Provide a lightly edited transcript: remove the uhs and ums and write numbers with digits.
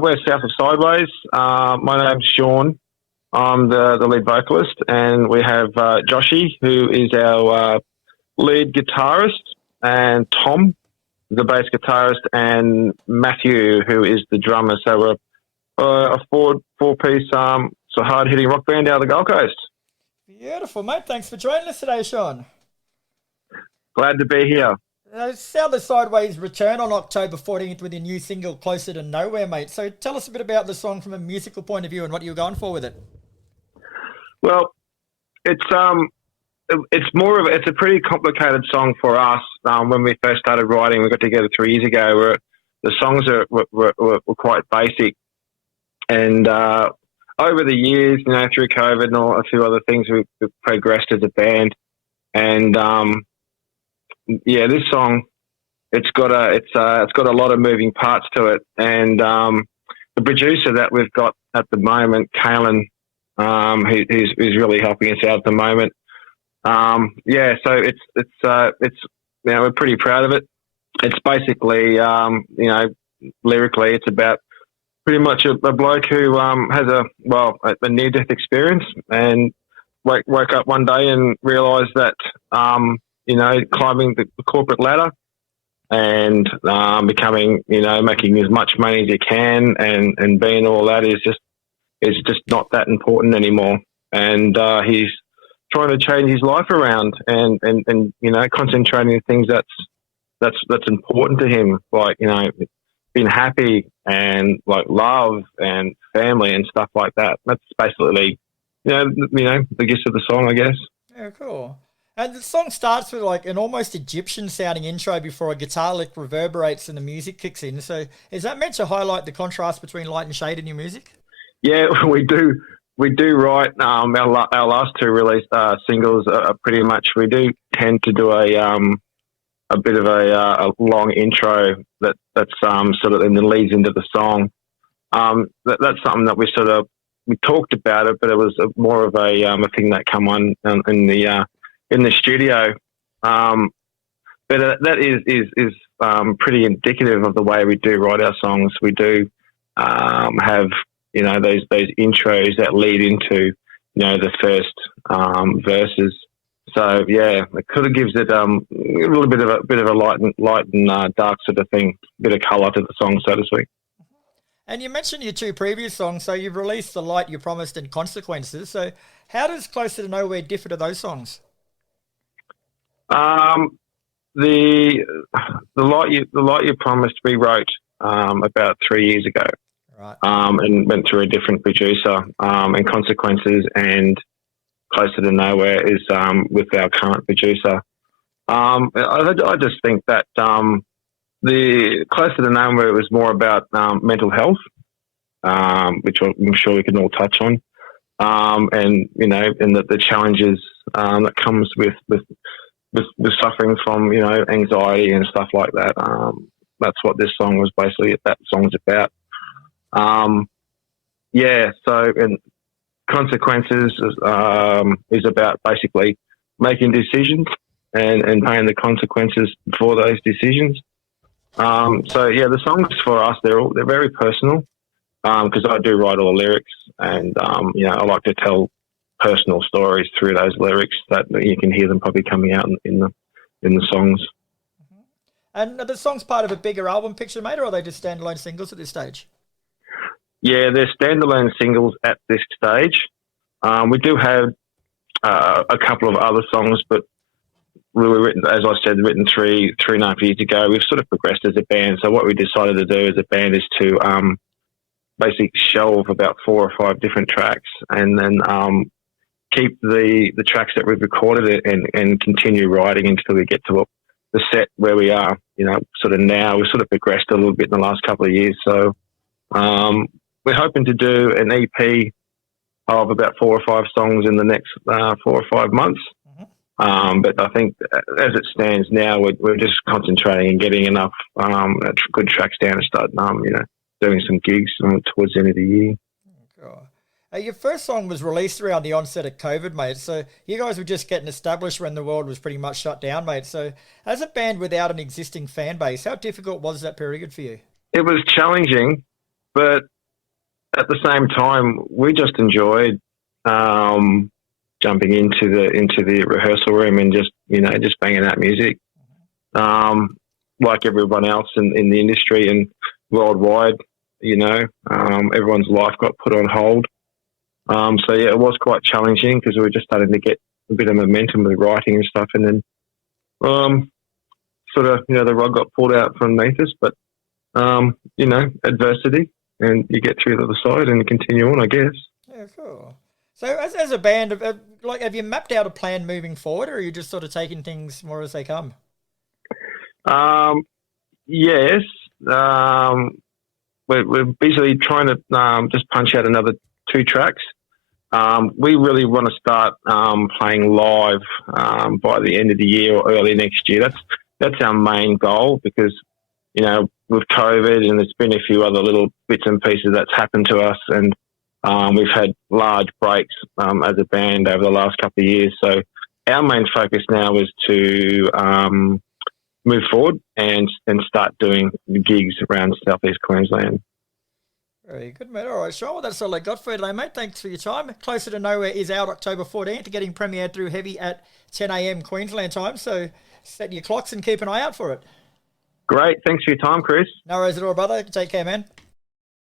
we're south of Sideways. My name's Sean. I'm the lead vocalist, and we have Joshy, who is our lead guitarist, and Tom, the bass guitarist, and Matthew, who is the drummer. So we're a four-piece, hard-hitting rock band out of the Gold Coast. Beautiful, mate. Thanks for joining us today, Sean. Glad to be here. South of Sideways return on October 14th with your new single, Closer to Nowhere, mate. So tell us a bit about the song from a musical point of view and what you were going for with it. Well, it's a pretty complicated song for us. When we first started writing, we got together 3 years ago, where the songs were quite basic. And over the years, through COVID and a few other things, we've progressed as a band. And this song, it's got a lot of moving parts to it. And the producer that we've got at the moment, Kalen, who's really helping us out at the moment. So it's we're pretty proud of it. It's basically lyrically, it's about pretty much a bloke who has a near-death experience and woke up one day and realised that climbing the corporate ladder and becoming making as much money as you can and being all that is just not that important anymore. And he's trying to change his life around and concentrating on things that's important to him, like being happy and like love and family and stuff like that. That's basically the gist of the song, I guess. Yeah, cool. And the song starts with like an almost Egyptian sounding intro before a guitar lick reverberates and the music kicks in. So is that meant to highlight the contrast between light and shade in your music? Yeah, we do. We do write our last two released singles are pretty much. We do tend to do a bit of a long intro that's sort of and then leads into the song. That's something that we talked about it, but it was more of a thing that come on in the studio. But that is pretty indicative of the way we do write our songs. We do have those intros that lead into the first verses. So yeah, it kind of gives it a little bit of a light and dark sort of thing, bit of colour to the song, so to speak. And you mentioned your two previous songs, so you've released The Light You Promised and Consequences. So how does Closer to Nowhere differ to those songs? The Light You Promised we wrote about 3 years ago. Right. And went through a different producer, and Consequences and Closer to Nowhere is with our current producer. I just think that the Closer to Nowhere was more about mental health, which I'm sure we can all touch on, and the challenges that comes with suffering from anxiety and stuff like that. That's what this song was basically. That song's about. And Consequences is about basically making decisions and paying the consequences for those decisions. The songs for us, they're very personal because I do write all the lyrics and I like to tell personal stories through those lyrics that you can hear them probably coming out in the songs. Mm-hmm. And are the songs part of a bigger album picture, mate, or are they just standalone singles at this stage? Yeah, they're standalone singles at this stage. We do have a couple of other songs, but we were written, as I said, written three and a half years ago. We've sort of progressed as a band. So what we decided to do as a band is to basically shelve about 4 or 5 different tracks and then keep the tracks that we've recorded and continue writing until we get to the set where we are. Sort of now we've sort of progressed a little bit in the last couple of years. So we're hoping to do an EP of about 4 or 5 songs in the next 4 or 5 months. Mm-hmm. But I think as it stands now, we're just concentrating and getting enough good tracks down to start, doing some gigs towards the end of the year. Cool. Your first song was released around the onset of COVID, mate. So you guys were just getting established when the world was pretty much shut down, mate. So as a band without an existing fan base, how difficult was that period for you? It was challenging. but at the same time, we just enjoyed jumping into the rehearsal room and just banging out music, like everyone else in the industry and worldwide. Everyone's life got put on hold. So yeah, it was quite challenging because we were just starting to get a bit of momentum with writing and stuff, and then sort of the rug got pulled out from underneath us. But adversity, and you get through the other side and continue on, I guess. Yeah, cool. So as a band, have you mapped out a plan moving forward, or are you just sort of taking things more as they come? Yes. We're busy trying to just punch out another 2 tracks. We really want to start playing live by the end of the year or early next year. That's our main goal, because with COVID and there's been a few other little bits and pieces that's happened to us, and we've had large breaks as a band over the last couple of years. So our main focus now is to move forward and start doing gigs around Southeast Queensland. Very good, mate. All right, Sean, well, that's all I got for you today, mate. Thanks for your time. Closer to Nowhere is out October 14th, getting premiered through Heavy at 10 a.m. Queensland time. So set your clocks and keep an eye out for it. Great. Thanks for your time, Chris. No worries at all, brother. Take care, man.